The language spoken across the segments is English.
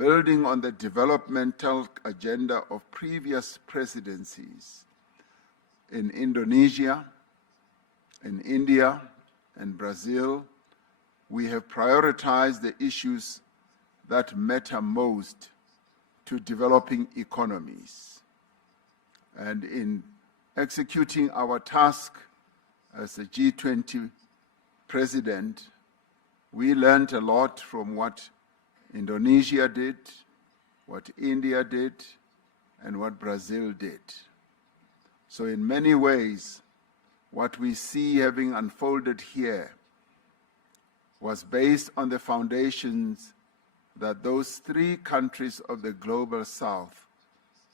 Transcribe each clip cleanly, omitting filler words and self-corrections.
building on the developmental agenda of previous presidencies in Indonesia, in India, and Brazil, we have prioritized the issues that matter most to developing economies. And in executing our task as the G20 president, we learned a lot from what Indonesia did, what India did, and what Brazil did. So in many ways, what we see having unfolded here was based on the foundations that those three countries of the global south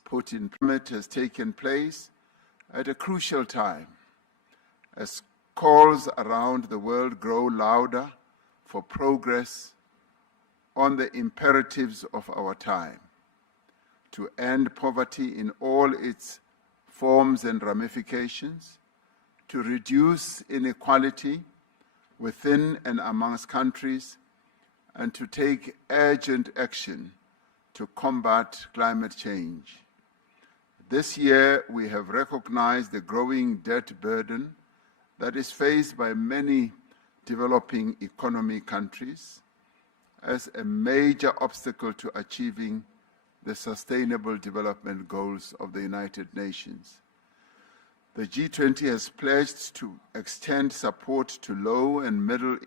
put in. Summit has taken place at a crucial time as calls around the world grow louder for progress on the imperatives of our time, to end poverty in all its forms and ramifications, to reduce inequality within and amongst countries, and to take urgent action to combat climate change. This year, we have recognized the growing debt burden that is faced by many developing economy countries as a major obstacle to achieving the Sustainable Development Goals of the United Nations. The G20 has pledged to extend support to low and middle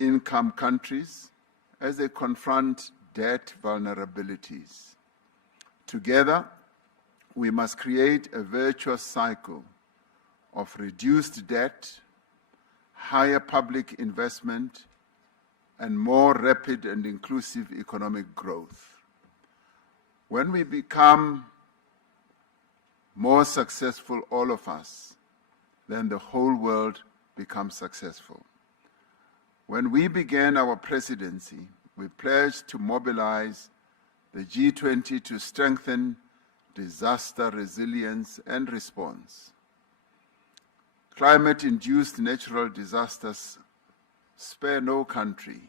income countries as they confront debt vulnerabilities. Together, we must create a virtuous cycle of reduced debt, higher public investment, and more rapid and inclusive economic growth. When we become more successful, all of us, then the whole world becomes successful. When we began our presidency, we pledged to mobilize the G20 to strengthen disaster resilience and response. Climate-induced natural disasters spare no country.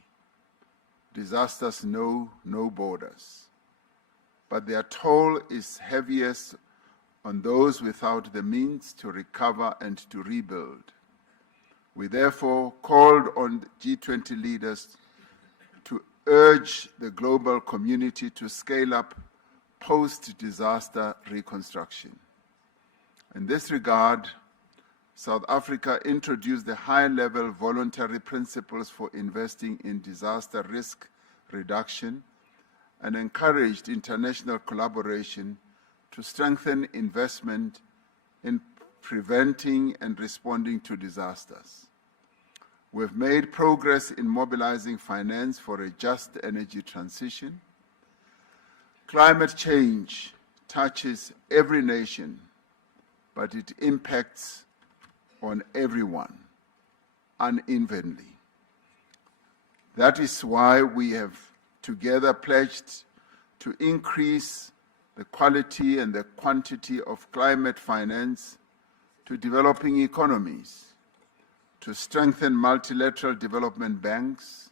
Disasters know no borders. But their toll is heaviest on those without the means to recover and to rebuild. We therefore called on G20 leaders to urge the global community to scale up post-disaster reconstruction. In this regard, South Africa introduced the high-level voluntary principles for investing in disaster risk reduction and encouraged international collaboration to strengthen investment in preventing and responding to disasters. We've made progress in mobilizing finance for a just energy transition. Climate change touches every nation, but it impacts on everyone unevenly. That is why we have together pledged to increase the quality and the quantity of climate finance to developing economies, to strengthen multilateral development banks,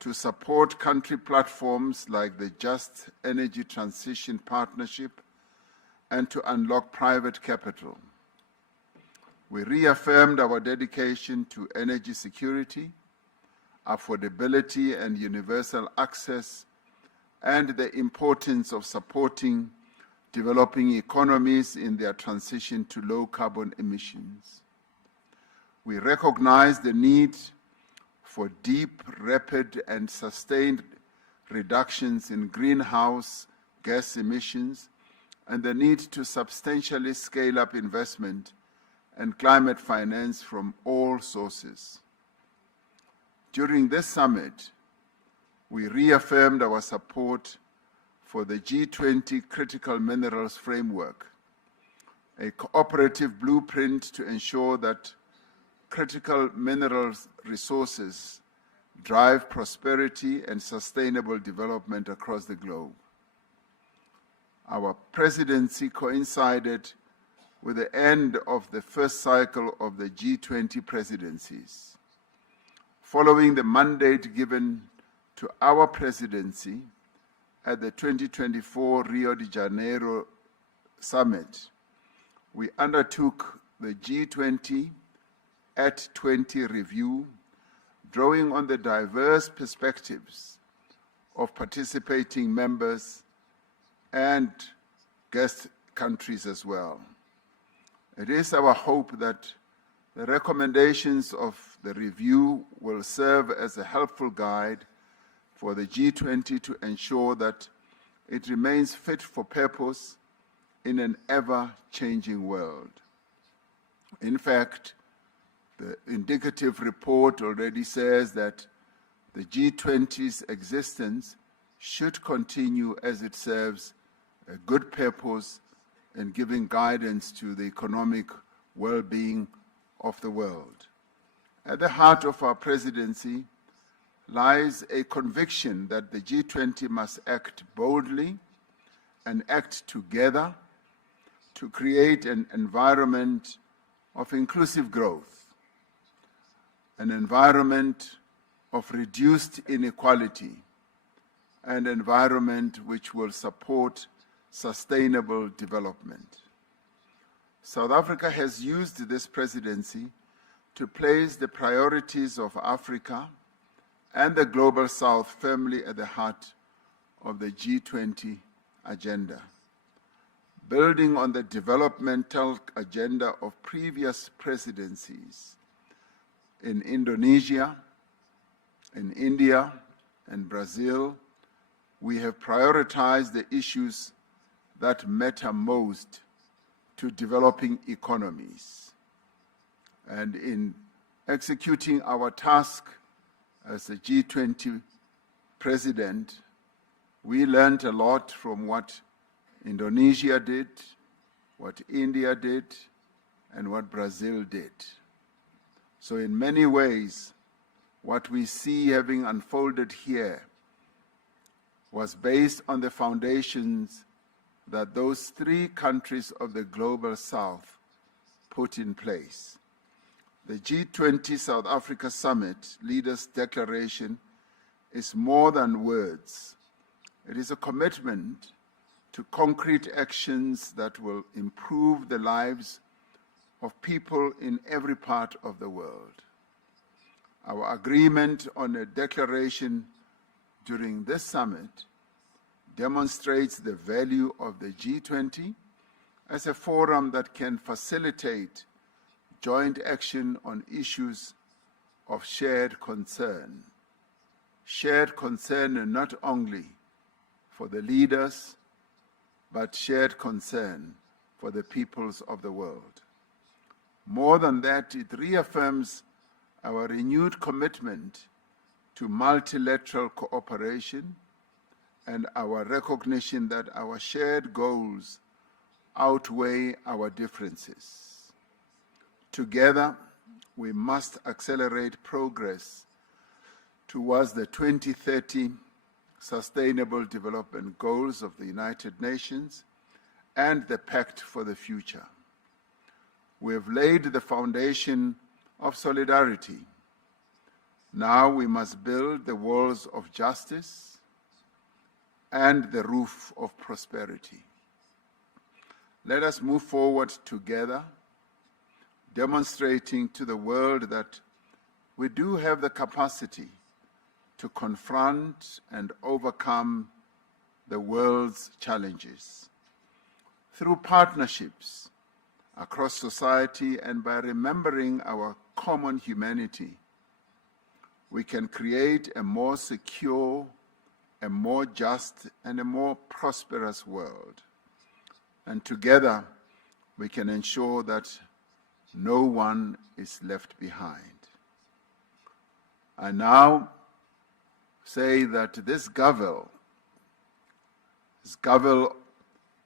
to support country platforms like the Just Energy Transition Partnership, and to unlock private capital. We reaffirmed our dedication to energy security, affordability and universal access, and the importance of supporting developing economies in their transition to low carbon emissions. We recognize the need for deep, rapid, and sustained reductions in greenhouse gas emissions and the need to substantially scale up investment and climate finance from all sources. During this summit, we reaffirmed our support for the G20 Critical Minerals Framework, a cooperative blueprint to ensure that critical minerals resources drive prosperity and sustainable development across the globe. Our presidency coincided with the end of the first cycle of the G20 presidencies. Following the mandate given to our presidency, at the 2024 Rio de Janeiro summit, we undertook the G20 at 20 review, drawing on the diverse perspectives of participating members and guest countries as well. It is our hope that the recommendations of the review will serve as a helpful guide for the G20 to ensure that it remains fit for purpose in an ever-changing world. In fact, the indicative report already says that the G20's existence should continue as it serves a good purpose in giving guidance to the economic well-being of the world. At the heart of our presidency lies a conviction that the G20 must act boldly and act together to create an environment of inclusive growth, an environment of reduced inequality, an environment which will support sustainable development. South Africa has used this presidency to place the priorities of Africa and the Global South firmly at the heart of the G20 agenda. Building on the developmental agenda of previous presidencies in Indonesia, in India, and Brazil, we have prioritized the issues that matter most to developing economies. And in executing our task as a G20 president, we learned a lot from what Indonesia did, what India did, and what Brazil did. So in many ways, what we see having unfolded here was based on the foundations that those three countries of the Global South put in place. The G20 South Africa Summit Leaders' Declaration is more than words. It is a commitment to concrete actions that will improve the lives of people in every part of the world. Our agreement on a declaration during this summit demonstrates the value of the G20 as a forum that can facilitate joint action on issues of shared concern. Shared concern not only for the leaders, but shared concern for the peoples of the world. More than that, it reaffirms our renewed commitment to multilateral cooperation and our recognition that our shared goals outweigh our differences. Together, we must accelerate progress towards the 2030 Sustainable Development Goals of the United Nations and the Pact for the Future. We have laid the foundation of solidarity. Now we must build the walls of justice and the roof of prosperity. Let us move forward together, demonstrating to the world that we do have the capacity to confront and overcome the world's challenges. Through partnerships across society and by remembering our common humanity, we can create a more secure, a more just, and a more prosperous world. And together, we can ensure that no one is left behind. I now say that this gavel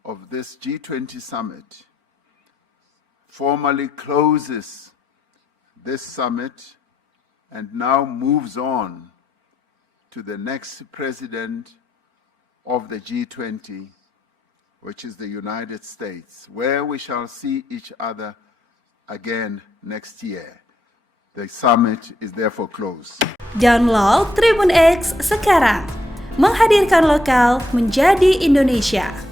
of this G20 summit formally closes this summit and now moves on to the next president of the G20, which is the United States, where we shall see each other again next year. The summit is therefore closed. Download Tribunnews sekarang, Menghadirkan lokal menjadi Indonesia.